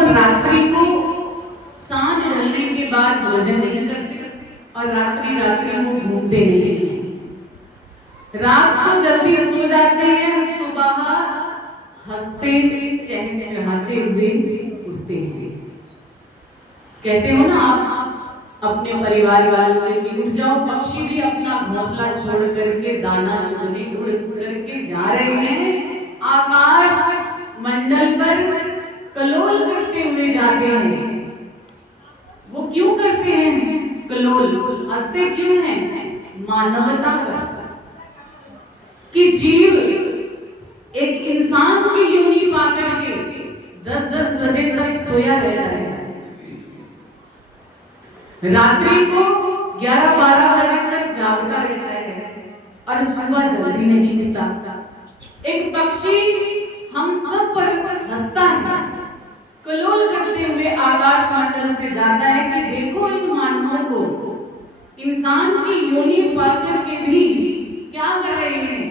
वो रात्रि को सांझ ढलने के बाद भोजन नहीं करते और रात्रि रात्रि वो घूमते नहीं हैं। रात को जल्दी सो जाते हैं और सुबह हंसते चहचहाते हुए उठते हैं। कहते हो ना आप अपने परिवार वालों से कि उठ जाओ, पक्षी भी अपना घोंसला छोड़ करके दाना चुगने उड़ करके जा रहे हैं, आकाश मंडल पर कलोल करते हुए जाते हैं। वो क्यों करते हैं कलोल, हंसते क्यों हैं? मानवता पर कि जीव एक इंसान की योनि पाकर के 10-10 बजे तक सोया रहता है, रात्रि को 11-12 बजे तक जागता रहता है और सुबह जल्दी नहीं उठता। एक पक्षी हम सब पर हंसता है, कलोल करते हुए आकाश मंडल से जाता है कि देखो इन मानवों को, इंसान की योनि पाकर के भी क्या कर रहे हैं,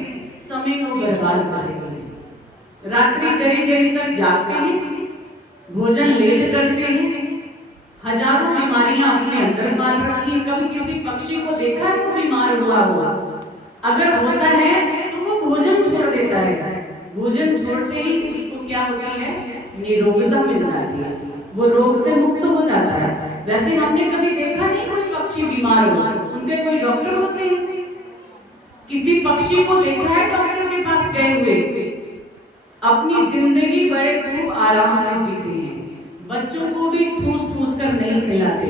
समय को बर्बाद कर रहे हैं। रात्रि गरी गरी तक जागते हैं, भोजन लेट करते हैं, हजारों बीमारियां अपने अंदर पाल रखी है। कभी किसी पक्षी को देखा है वो बीमार हुआ? अगर होता है तो वो भोजन छोड़ देता है, भोजन छोड़ते ही उसको क्या होती है, निरोगता मिल जाती है, वो रोग से मुक्त हो जाता है। वैसे हमने कभी देखा नहीं कोई पक्षी बीमार हुआ, उनके कोई डॉक्टर होते हैं? किसी पक्षी को देखा है डॉक्टर के पास गए हुए? अपनी जिंदगी बड़े खूब आराम से जीते हैं, बच्चों को भी ठूस ठूस कर नहीं खिलाते,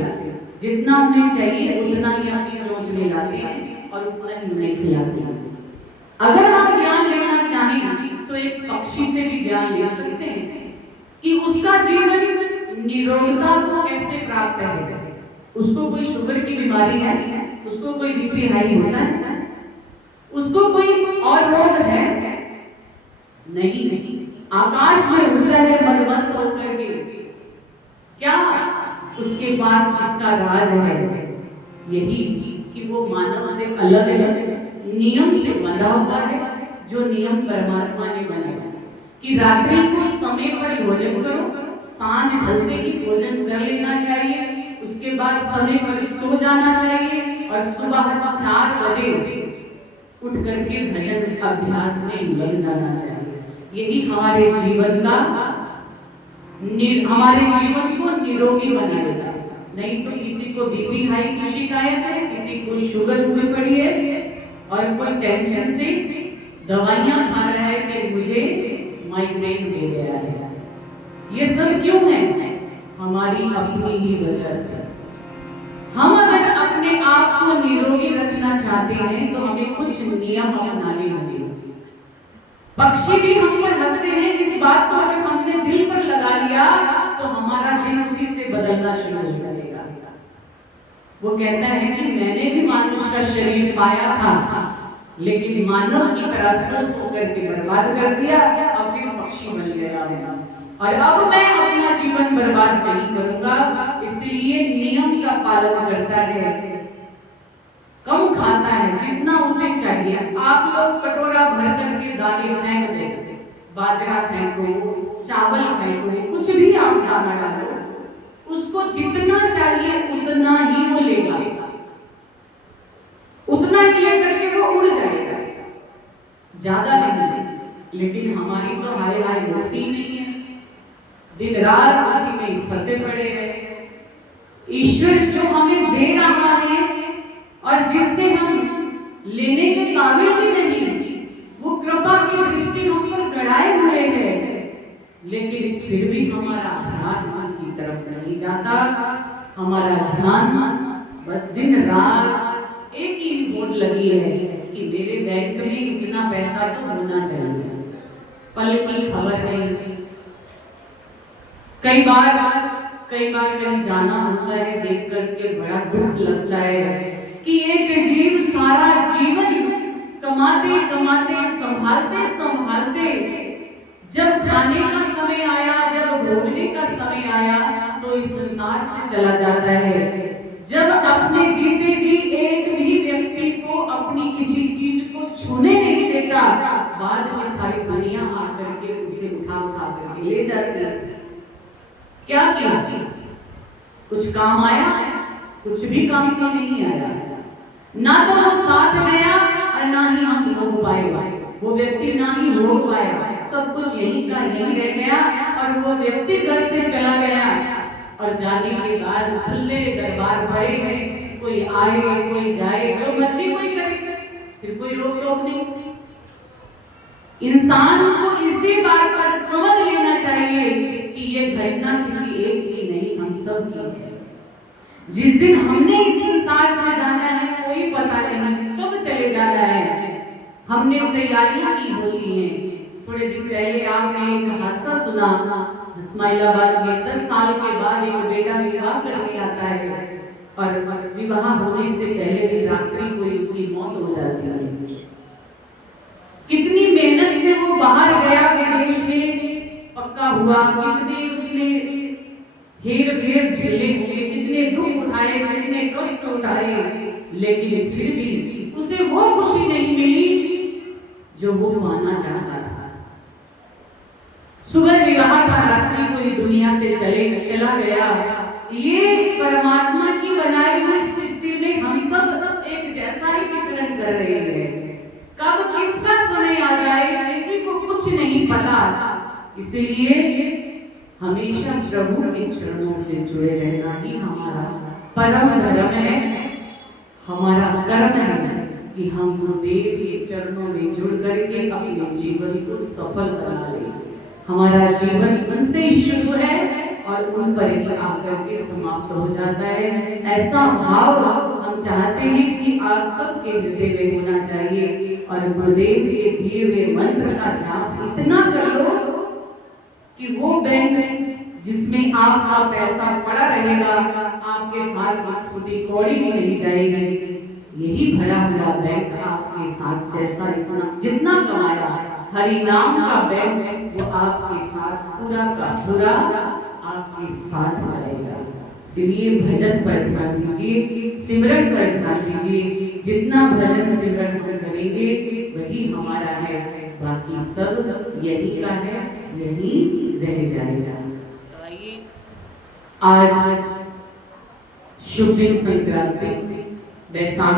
जितना उन्हें चाहिए उतना ही अपनी चोंच में लाते हैं और उतना ही उन्हें खिलाते हैं। अगर हम ज्ञान लेना चाहें तो एक पक्षी से भी ज्ञान ले सकते हैं कि उसका जीवन निरोगता को कैसे प्राप्त है। उसको कोई शुगर की बीमारी है, उसको कोई बीपी हाई होता है, उसको कोई और रोग है? नहीं, आकाश में उड़ता है मदमस्त होकर के। क्या उसके पास इसका राज है? यही कि वो मानव से अलग है, नियम से बंधा हुआ है, जो नियम परमात्मा ने बनाया कि रात्रि को समय पर भोजन करो, सांझ ढलते ही भोजन कर लेना चाहिए, उसके बाद समय पर सो जाना चाहिए और सुबह 4 बजे उठ करके भजन अभ्यास में लग जाना चाहिए। यही हमारे जीवन को निरोगी बनाएगा। नहीं तो किसी को बीपी हाई की शिकायत है, किसी को शुगर हुई पड़ी है और कोई टेंशन से दवाइयां खा रहा है कि मुझे माइग्रेन हो गया है। ये सब क्यों है? हमारी अपनी ही वजह से। हम अगर अपने आप को निरोगी रखना चाहते हैं तो हमें कुछ नियम अपनाने होंगे। पक्षी भी हम पर हंसते हैं, इस बात को अगर हमने दिल पर लगा लिया तो हमारा दिल उसी से बदलना शुरू हो जाएगा। वो कहता है कि मैंने भी मनुष्य का शरीर पाया था, लेकिन मानव की तरह सोच होकर के बर्बाद कर दिया, अब फिर पक्षी बन गया और अब मैं अपना जीवन बर्बाद नहीं करूंगा, इसलिए नियम का पालन करता है, कम खाता है जितना उसे चाहिए। आप लोग कटोरा भर करके दाने फेंक दे, बाजरा फेंको, चावल फेंको, कुछ भी आप दाना डालो, उसको जितना चाहिए उतना ही वो लेगा, उतना ही लेकर के वो उड़ जाएगा, ज्यादा नहीं। लेकिन हमारी तो हाय हाय होती ही नहीं है, दिन रात उसी में फंसे पड़े हैं। ईश्वर जो हमें दे रहा है और जिससे हम लेने के काबिल भी नहीं, वो कृपा की दृष्टि हम पर गड़ाए हुए है, लेकिन फिर भी हमारा ध्यान उनकी तरफ नहीं जाता। हमारा ध्यान बस दिन रात एक ही रिपोर्ट लगी है कि मेरे बैंक में इतना पैसा तो होना चाहिए, पल की खबर नहीं। कई बार कहीं जाना होता है, देख करके बड़ा दुख लगता है कि एक जीव सारा जीवन कमाते कमाते संभालते जब खाने का समय आया, जब भोगने का समय आया तो इस संसार से चला जाता है। जब अपने जीते जी एक भी व्यक्ति को अपनी किसी चीज को छूने नहीं देता, बाद में सारी दुनिया आकर के उसे उठा करके ले जाती है। क्या कुछ काम आया, कुछ भी काम तो नहीं आया। ना तो वो साथ गया और ना ही हम भोग पाए। वो व्यक्ति ना ही भोग पाया, सब कुछ यहीं का यहीं रह गया। और वो व्यक्ति घर से चला गया और जाने के बाद खुले दरबार भरे हैं, कोई आए कोई जाए, जो मर्जी कोई करे, फिर कोई रोक टोक नहीं। इंसान को इसी बात पर समझ लेना चाहिए कि ये घटना किसी एक की नहीं, हम सब की है। जिस दिन हमने इस संसार से जाना है कोई पता नहीं, कब चले जाना है। हमने तैयारियां की होती हैं। थोड़े दिन पहले आपने एक हादसा सुना, इस्माइलाबाद में 10 साल के बाद एक बेटा विवाह करने आता है और विवाह होने से पहले ही रात्रि कोई उसकी मौत हो जाती है। कितनी मेहनत से वो बाहर गया, विदेश में पक्का हुआ, कितने उसने हेर फेर झेले होंगे, कितने दुख उठाए, कितने कष्ट उठाए, लेकिन फिर भी उसे वो खुशी नहीं मिली जो वो पाना चाहता था। सुबह विवाह का, रात्रि कोई दुनिया से चला गया। ये परमात्मा की बनाई हुई सृष्टि में हम सब एक जैसा ही विचरण कर रहे हैं। कब किसका समय आ जाए किसी को कुछ नहीं पता। इसलिए हमेशा प्रभु के चरणों से जुड़े रहना ही हमारा परम धर्म है, हमारा कर्म है कि हम गुरुदेव के चरणों में जुड़ करके अपने जीवन को सफल बना लें। हमारा जीवन उनसे ही शुरू है और उन पर ही आकर के समाप्त हो जाता है। ऐसा भाव हम चाहते हैं कि आप सबके हृदय में होना चाहिए। और गुरुदेव के दिए हुए मंत्र का जाप इतना कर लो कि वो बैंक जिसमें आपका पैसा पड़ा रहेगा, आपके साथ फूटी कौड़ी भी नहीं जाएगी। यही भरा हुआ बैंक आपके साथ जैसा जितना कमाया, हरि नाम का बैंक वो आपके साथ पूरा का पूरा आपके साथ जाएगा। इसलिए भजन पर ध्यान दीजिए, सिमरन पर ध्यान दीजिए। जितना भजन सिमरन हम करेंगे वही हमारा है, बाकी सब यही का है, यही रह जाएगा। तो आइए, आज शुभ दिन संक्रांति, बैसाख